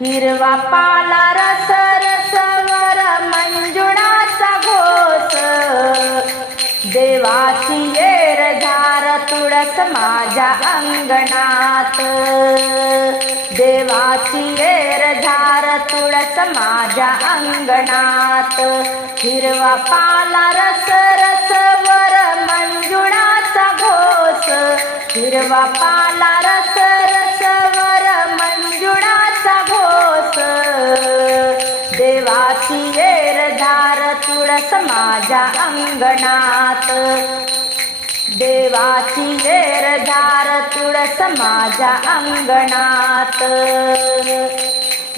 हिरवा पाला रस रसवर मंजुळाचा घोस देवाची येर झार तुळस माझ्या अंगणात. देवाची येर झार तुळस माझ्या अंगणात. हिरवा पाला रस रसवर मंजुळाचा घोस हिरवा पाला रस तुळस माझ्या अंगणात. देवाची येर झार तुळस माझ्या अंगणात.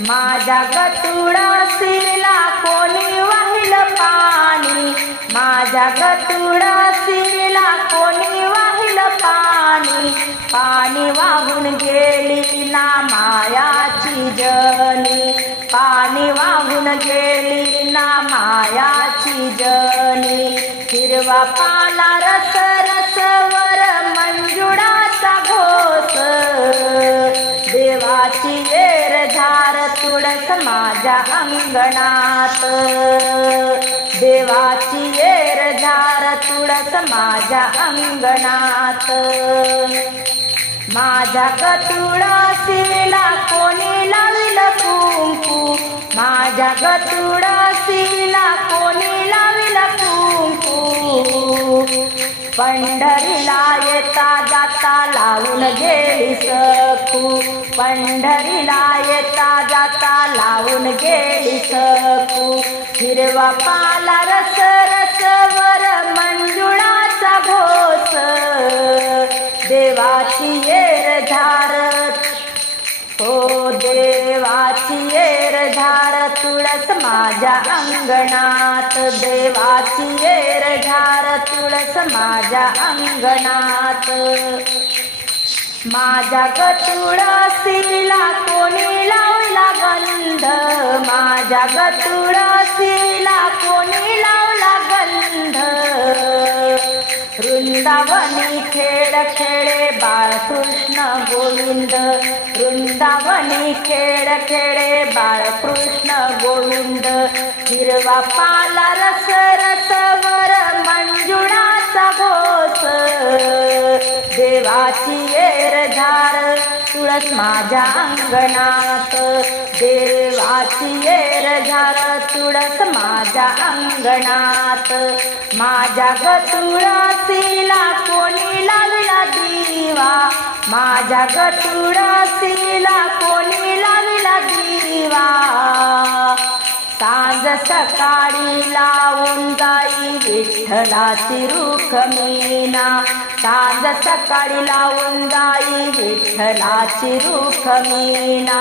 माझ्या गतुडासीला कोणी वाहिल पाणी? माझ्या गतुडासीला कोणी वाहिल पाणी? पाणी वाहून गेली ना मायाची जनी. पाणी वाहून गेली ना मायाची जनी. हिरवा पाला रस रसवर मंजुळाचा घोस देवाची येर झार तुळस माझ्या अंगणात. देवाची येर झार तुळस माझ्या अंगणात. माझ्या शिला कोणी लाविल कुंकू? माझ्या शिला कोणी लाविल कुंकू? पंढरीला येता जाता लावून गेली सखू पंढरीला येता जाता लावून गेली सखू हिरवा पाला रस रसवर मंजुळाचा घोस देवाची येर झार हो देवाची येर झार तुळस माझ्या अंगणात. देवाची येर झार तुळस माझ्या अंगणात. माझ्या गतुडासीला कोणी लावला गंध? माझ्या गतुडासीला कोणी लावला वृंदावनी खेळ खेळे बाळकृष्ण गोविंद. वृंदावनी खेळ खेळे बाळकृष्ण गोविंद. हिरवा पाला रस रसवर मंजुळाचा घोस देवाची येर झार तुळस माझ्या अंगणात. देवाची येर झार तुळस माझ्या अंगणात. माझ्या गतुळासीला कोणी लागला दिवा? माझ्या गतुळासीला कोणी लागला दिवा? सांज सकाळी लावून जाई विठ्ठलाची रूख मीना सांज सकाळी लावून जाई विठ्ठलाची रूख मीना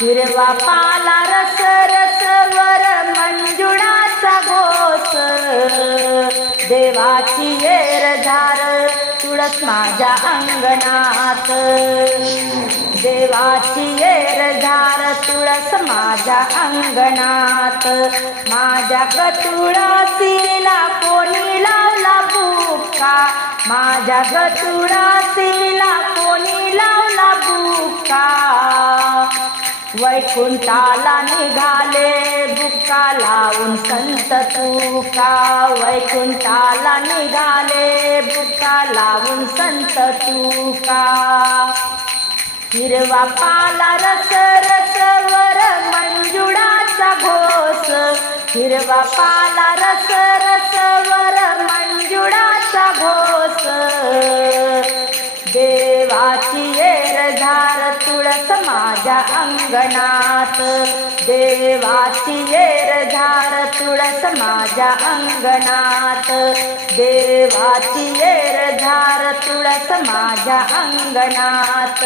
हिरवा पाला रस रसवर मंजुळाचा घोस देवाची येर झार तुळस माझ्या अंगणात. देवाची येर झार तुळस माझ्या अंगणात. माझ्या गतुळासीला कोणी लावला बुक्का माझ्या गतुळासीला कोणी लावला बुक्का वैकुंठाला निघा लावून संत तुका वैकुंठाला निघाले. बुका लावून संत तुका. हिरवा पाला रस रसवर मंजुळाचा घोस हिरवा पाला रस रसवर मंजुळाचा घोस देवाची येर झार तुळस माझ्या अंगणात देवाची येर झार तुळस माझ्या अंगणात देवाची येर झाड तुळस माझ्या अंगणात